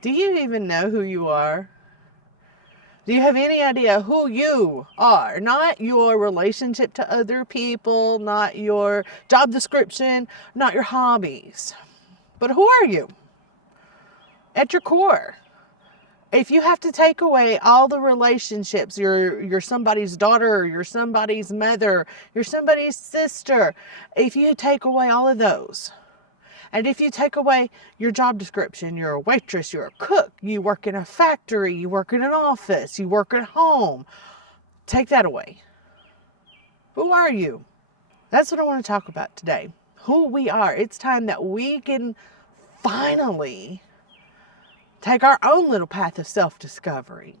Do you even know who you are? Do you have any idea who you are? Not your relationship to other people, not your job description, not your hobbies. But who are you at your core? If you have to take away all the relationships, you're somebody's daughter, or you're somebody's mother, you're somebody's sister, if you take away all of those, and if you take away your job description, you're a waitress, you're a cook, you work in a factory, you work in an office, you work at home, take that away. Who are you? That's what I want to talk about today. Who we are. It's time that we can finally take our own little path of self-discovery.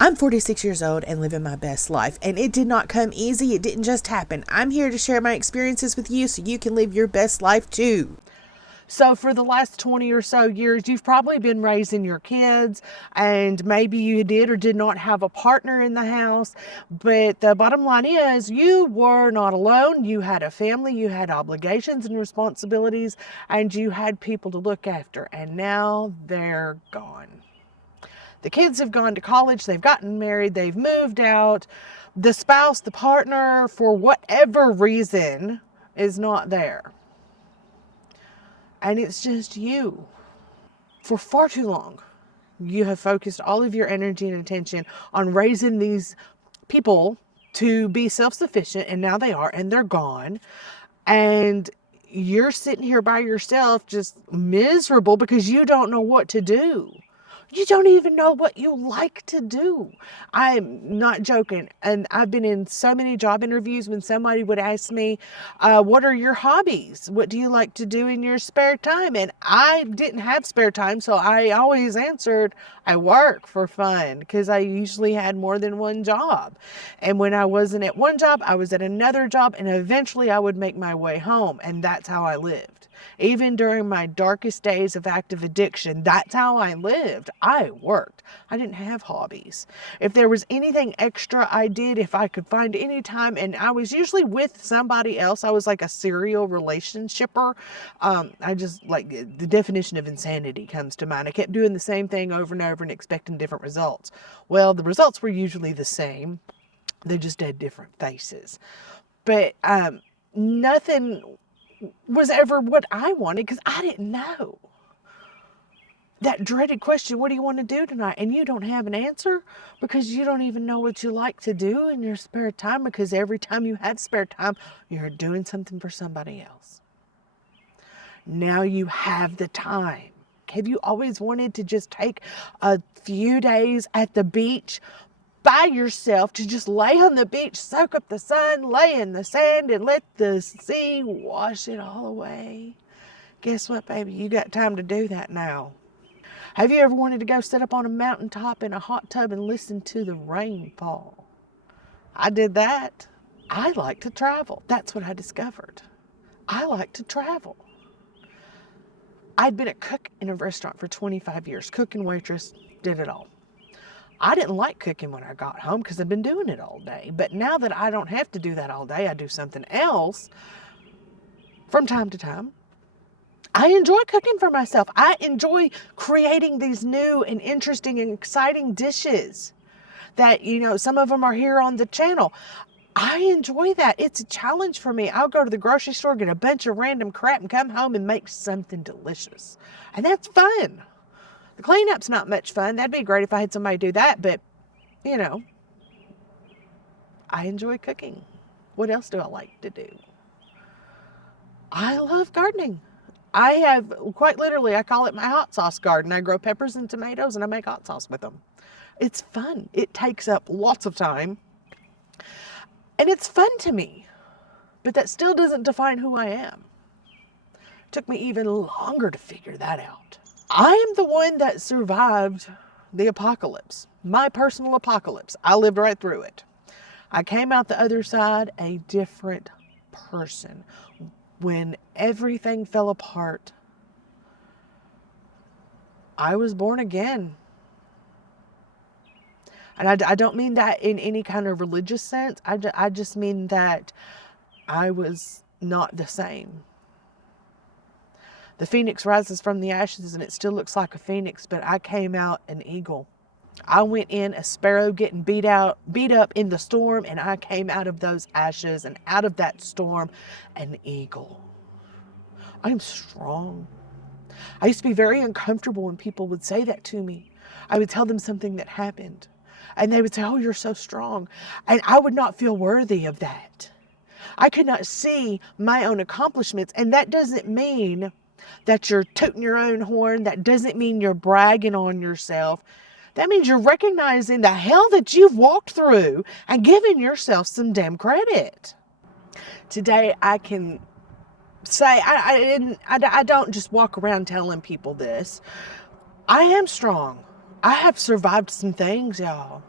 I'm 46 years old and living my best life, and it did not come easy. It didn't just happen. I'm here to share my experiences with you so you can live your best life too. So for the last 20 or so years, you've probably been raising your kids, and maybe you did or did not have a partner in the house. But the bottom line is you were not alone. You had a family, you had obligations and responsibilities, and you had people to look after. And now they're gone. The kids have gone to college, they've gotten married, they've moved out. The spouse, the partner, for whatever reason, is not there. And it's just you. For far too long, you have focused all of your energy and attention on raising these people to be self-sufficient, and now they are, and they're gone. And you're sitting here by yourself just miserable because you don't know what to do. You don't even know what you like to do. I'm not joking. And I've been in so many job interviews when somebody would ask me, what are your hobbies? What do you like to do in your spare time? And I didn't have spare time, so I always answered, I work for fun, because I usually had more than one job. And when I wasn't at one job, I was at another job, and eventually I would make my way home. And that's how I lived. Even during my darkest days of active addiction, that's how I lived. I worked. I didn't have hobbies. If there was anything extra I did, if I could find any time, and I was usually with somebody else, I was like a serial relationshipper. I just, like, the definition of insanity comes to mind. I kept doing the same thing over and over and expecting different results. Well, the results were usually the same. They just had different faces. But nothing was ever what I wanted, because I didn't know. That dreaded question, what do you want to do tonight? And you don't have an answer because you don't even know what you like to do in your spare time, because every time you have spare time, you're doing something for somebody else. Now you have the time. Have you always wanted to just take a few days at the beach by yourself, to just lay on the beach, soak up the sun, lay in the sand, and let the sea wash it all away? Guess what, baby? You got time to do that now. Have you ever wanted to go sit up on a mountaintop in a hot tub and listen to the rain fall? I did that. I like to travel. That's what I discovered. I like to travel. I'd been a cook in a restaurant for 25 years. Cook and waitress, did it all. I didn't like cooking when I got home because I've been doing it all day. But now that I don't have to do that all day, I do something else from time to time. I enjoy cooking for myself. I enjoy creating these new and interesting and exciting dishes that, some of them are here on the channel. I enjoy that. It's a challenge for me. I'll go to the grocery store, get a bunch of random crap, and come home and make something delicious. And that's fun. The cleanup's not much fun. That'd be great if I had somebody do that, but, I enjoy cooking. What else do I like to do? I love gardening. I have, quite literally, I call it my hot sauce garden. I grow peppers and tomatoes, and I make hot sauce with them. It's fun. It takes up lots of time, and it's fun to me, but that still doesn't define who I am. It took me even longer to figure that out. I am the one that survived the apocalypse, my personal apocalypse. I lived right through it. I came out the other side a different person. When everything fell apart, I was born again. And I don't mean that in any kind of religious sense. I just mean that I was not the same. The phoenix rises from the ashes and it still looks like a phoenix, but I came out an eagle. I went in a sparrow getting beat up in the storm, and I came out of those ashes and out of that storm an eagle. I'm strong. I used to be very uncomfortable when people would say that to me. I would tell them something that happened, and they would say, "Oh, you're so strong." And I would not feel worthy of that. I could not see my own accomplishments, and that doesn't mean that you're tooting your own horn. That doesn't mean you're bragging on yourself. That means you're recognizing the hell that you've walked through and giving yourself some damn credit. Today, I can say, I don't just walk around telling people this. I am strong. I have survived some things, y'all.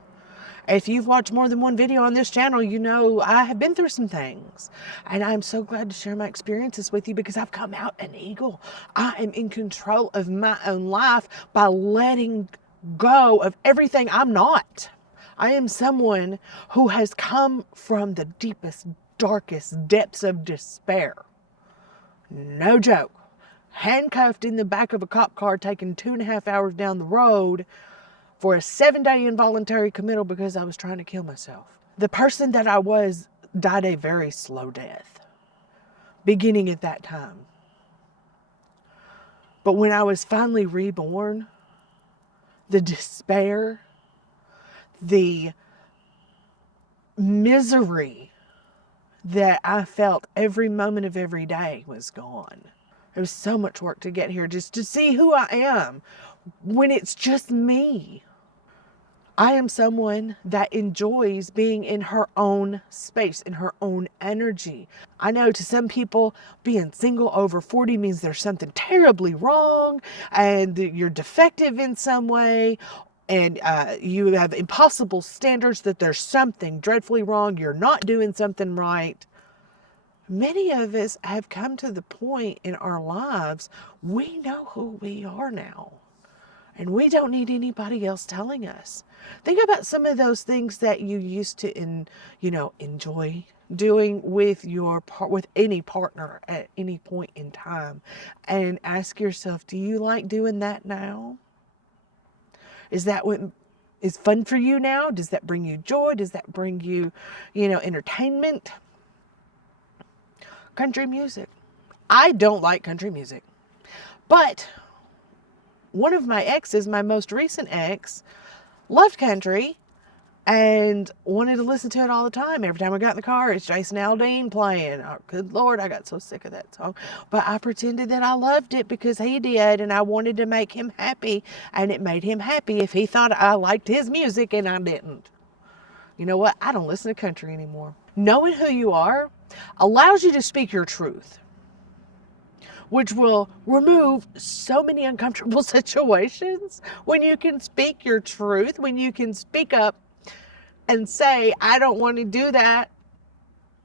If you've watched more than one video on this channel, you know I have been through some things. And I'm so glad to share my experiences with you because I've come out an eagle. I am in control of my own life by letting go of everything I'm not. I am someone who has come from the deepest, darkest depths of despair. No joke. Handcuffed in the back of a cop car, taken 2.5 hours down the road for a 7-day involuntary committal because I was trying to kill myself. The person that I was died a very slow death, beginning at that time. But when I was finally reborn, the despair, the misery that I felt every moment of every day was gone. It was so much work to get here just to see who I am when it's just me. I am someone that enjoys being in her own space, in her own energy. I know to some people being single over 40 means there's something terribly wrong and you're defective in some way, and you have impossible standards that there's something dreadfully wrong, you're not doing something right. Many of us have come to the point in our lives, we know who we are now. And we don't need anybody else telling us. Think about some of those things that you used to, enjoy doing with with any partner at any point in time, and ask yourself, do you like doing that now? Is that what is fun for you now? Does that bring you joy? Does that bring you, entertainment? Country music. I don't like country music, but one of my exes, my most recent ex, loved country and wanted to listen to it all the time. Every time I got in the car, it's Jason Aldean playing. Oh, good Lord, I got so sick of that song. But I pretended that I loved it because he did, and I wanted to make him happy, and it made him happy if he thought I liked his music and I didn't. You know what? I don't listen to country anymore. Knowing who you are allows you to speak your truth, which will remove so many uncomfortable situations when you can speak your truth, when you can speak up and say, I don't want to do that.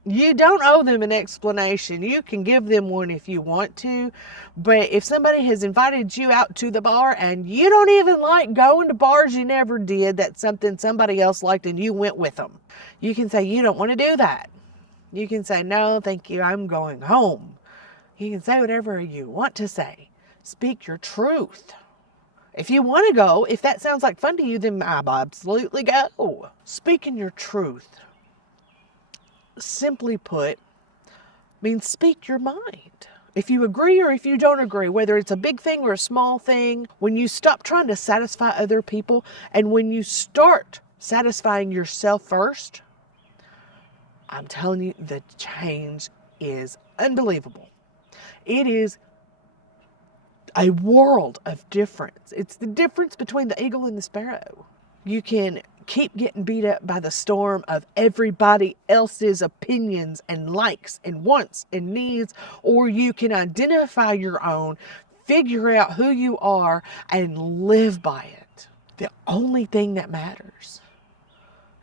You don't owe them an explanation. You can give them one if you want to, but if somebody has invited you out to the bar and you don't even like going to bars you never did, that's something somebody else liked and you went with them, you can say you don't want to do that. You can say, no, thank you, I'm going home. You can say whatever you want to say. Speak your truth. If you want to go, if that sounds like fun to you, then absolutely go. Speaking your truth, simply put, means speak your mind. If you agree or if you don't agree, whether it's a big thing or a small thing, when you stop trying to satisfy other people and when you start satisfying yourself first, I'm telling you, the change is unbelievable. It is a world of difference. It's the difference between the eagle and the sparrow. You can keep getting beat up by the storm of everybody else's opinions and likes and wants and needs, or you can identify your own, figure out who you are, and live by it. The only thing that matters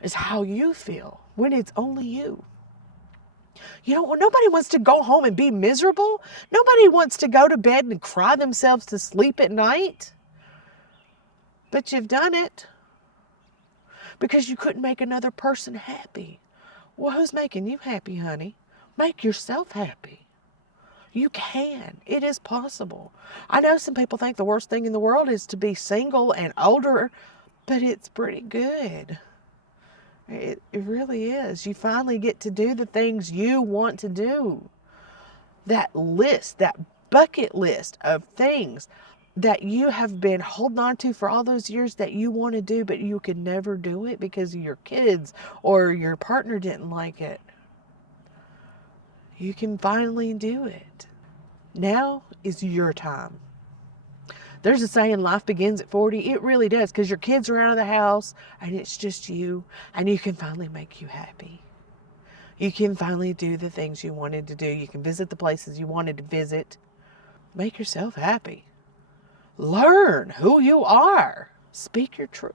is how you feel when it's only you. Nobody wants to go home and be miserable. Nobody wants to go to bed and cry themselves to sleep at night. But you've done it because you couldn't make another person happy. Well, who's making you happy, honey? Make yourself happy. You can. It is possible. I know some people think the worst thing in the world is to be single and older, but it's pretty good. It really is. You finally get to do the things you want to do. That list, that bucket list of things that you have been holding on to for all those years that you want to do, but you could never do it because your kids or your partner didn't like it. You can finally do it. Now is your time. There's a saying, life begins at 40. It really does, because your kids are out of the house and it's just you, and you can finally make you happy. You can finally do the things you wanted to do. You can visit the places you wanted to visit. Make yourself happy. Learn who you are. Speak your truth.